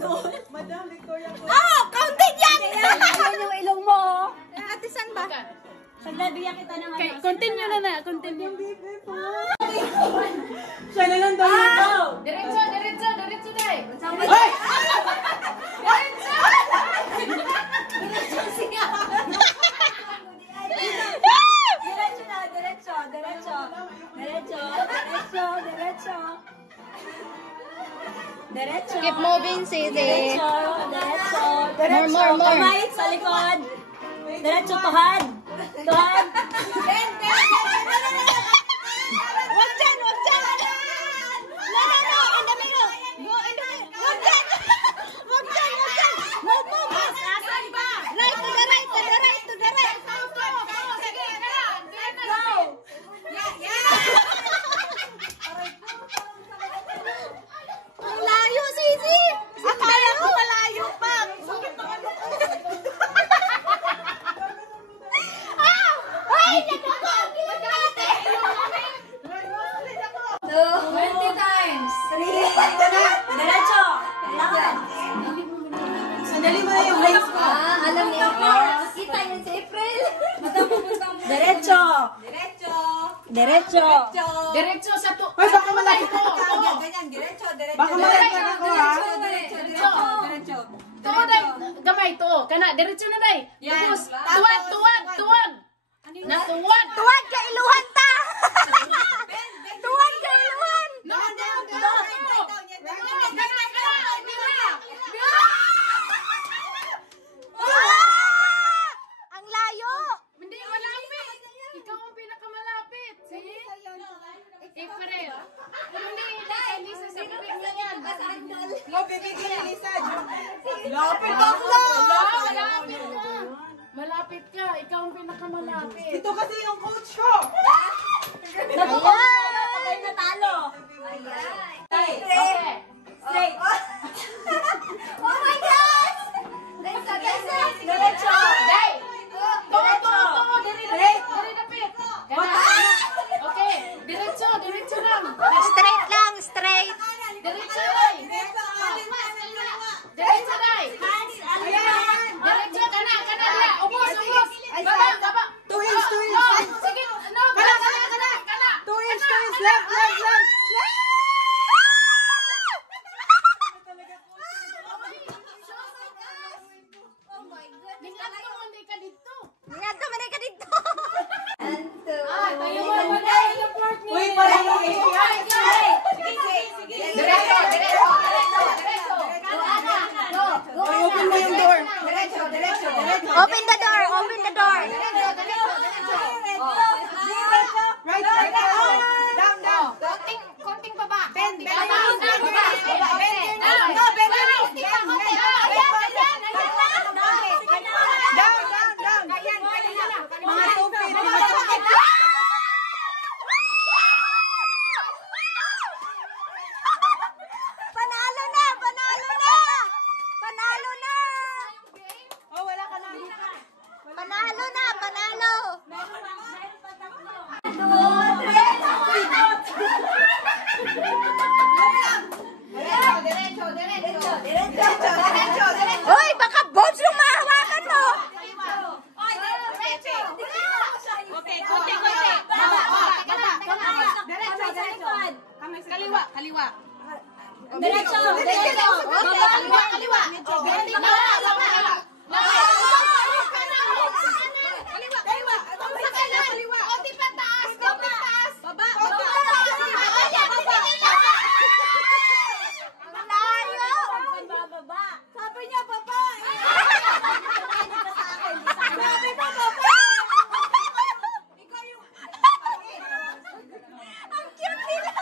doon. Madam Victoria po. Oh! Counted yan! Ayan yung ilong mo. Ate, saan ba? Paglabiya kita ng ano. Continue na. Continue. Siya na lang daw ito. Diretso dai. Ay! Diretso. Keep moving, Sisi. Diretso. More. Kamay sa likod. Diretso, tuhad. Tuhad. Wag dyan. No. In the middle. Go in the middle. Wag dyan. Move. Asan ba? Right to the right. Sige, Go. Ang layo, Sisi. Akala ko malayo pa. Sakit naman ako. Ay, nagkakagi lang natin. 20 times. 3. Diretso. Lakad. Sandali mo na yung legs ko. Alam ni April. Kita yun si April. Diretso. Diretso sa to. Ay, baka malaki to. Baka malaki ka ako, ha? Tuwa dai. Gamay to. Kana diretso na dai. Ubos. Tuwad. Natuwad. Tuwad ka iluhan ta. Tuwad ka iluhan. Ang layo. Hindi malapit. Ikaw ang pinakamalapit. See? April. Hindi sasabihin mo yan. Lo, bibigyan ni Lisa. Lapit bakla. Malapit ka. Malapit ka. Ikaw ang pinakamalapit. Ito kasi yung coach ko. Ayan. Natalo. Okay. Straight. Oh my gosh! Diretso. Dai. Tungo. Diri dapit. Kana. Okay. Diretso lang. Straight lang, straight. Diretso dai. Diretso dai. Diretso kana dia. Ubos. Baba. 2 inch. Sige. No. Kana. 2 inch. Left. Biglang tumunday ka dito. Niyadto man ka dito. Tayo mo na. Uy, parang yung Diretso. open mo yung door. Open the door. Right. Down. Konting baba. Bend. Down. Mga 2 feet. Panalo na. Oh, wala ka na. Panalo. Hoy, baka bones yung mahawakan mo. Kaliwa. Diretso. Kaliwa. Sabi niya, baba. Ang cute nila.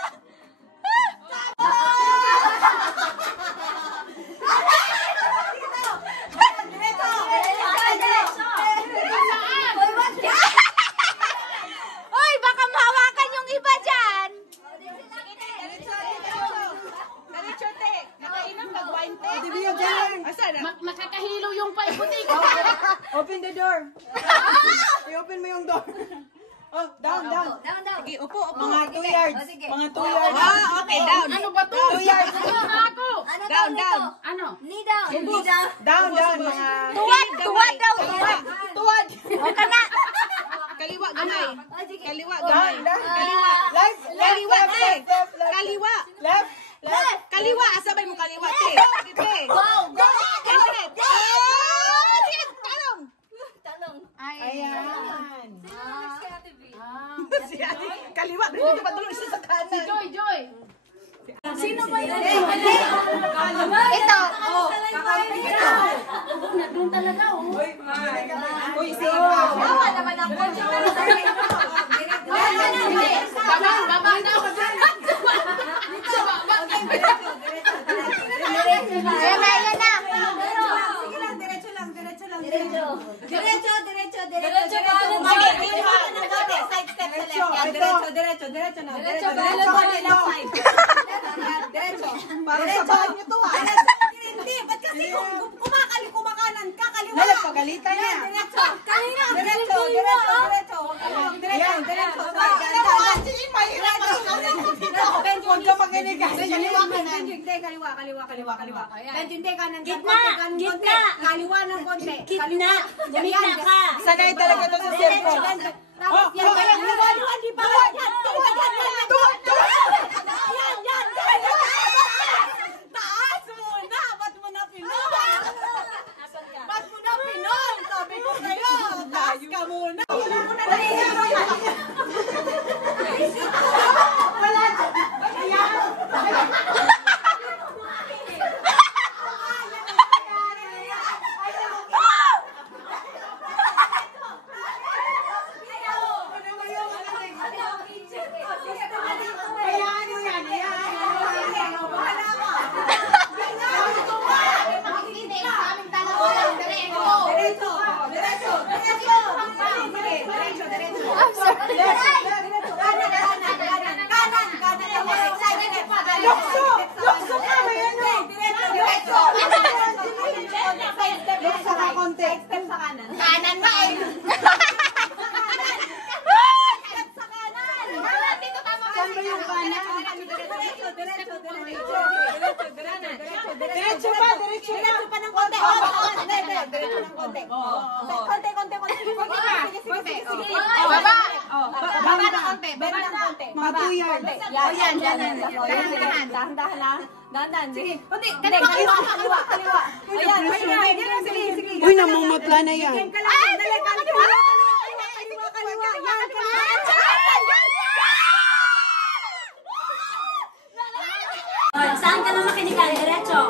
Hoy, baka mahawakan yung iba dyan. Makakahilo yung paiputik. Open the door. I-open mo yung door. Oh, down. Sige, upo. Mga 2 yards. Mga 2 yards. Okay, down. Ano ba to? 2 yards. Ano na ako? Down. Ano? Knee down. Down. Mga... Tuwad daw. Tuwad. Kaliwa, gamay. Kaliwa, Down. gamay. Kaliwa. Left. Kaliwa, te. Left. Kaliwa. Left. Kaliwa, asabay mo kaliwa, te. Sige, te. Go. Sige, talong. Ayan. Si ate, kaliwa. Dito pa tuloy siya sa kanan. Joy. Sino ba yun? Ito. Doon talaga, oh. Uy, sige. Bawa naman ang coach. Baba na ako dyan. Ayan na. Diretso ka. Sige, side step sa left yan. Diretso na. Para sa bahay niyo to, ah. Hindi, ba't kasi kumakanan ka, kaliwa. Nagpagalitan niya. Diretso. Ayan. Huwag ka maganigas. Gitna ka. Sanay talaga to sa cellphone. Taas muna! Ba't mo na pinon? Sabi ko sa'yo, taas ka muna. Kanan ba eh? Saan ba yung kanan? Diretso pa ng konti. Baba na konti. Mga 2 yards. Dahan-dahan. Sige. Kaliwa. Sige. Uy, namumutla na yan. Kaliwa. Saan ka na makinikan? Diretso.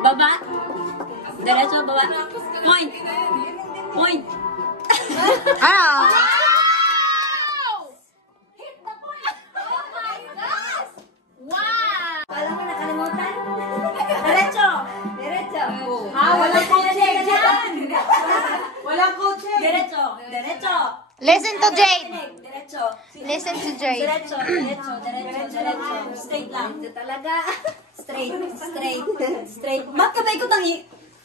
Baba. Diretso, baba. Point. Hit the point. Oh my gosh. Wow! Wala mo nakalimutan? Diretso. Walang coaching dyan. Walang coaching. Diretso. Listen to Jade. Diretso. Listen to Jade. Diretso. Straight lang. Ito talaga. Straight. Ba't ka ba ikot ang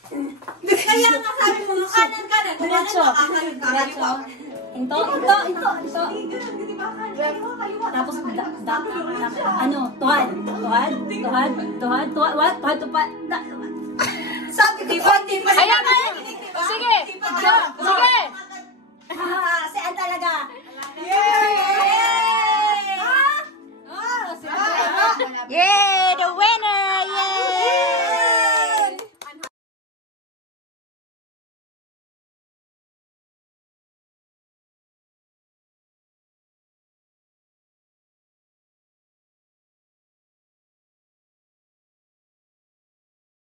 Kaya nga sabi mo, kanan. Diretso. Hinto. Tapos, tuhad. Sabi ko, konti pa. Ayan na! Sige! Sige! Saan talaga? Yay!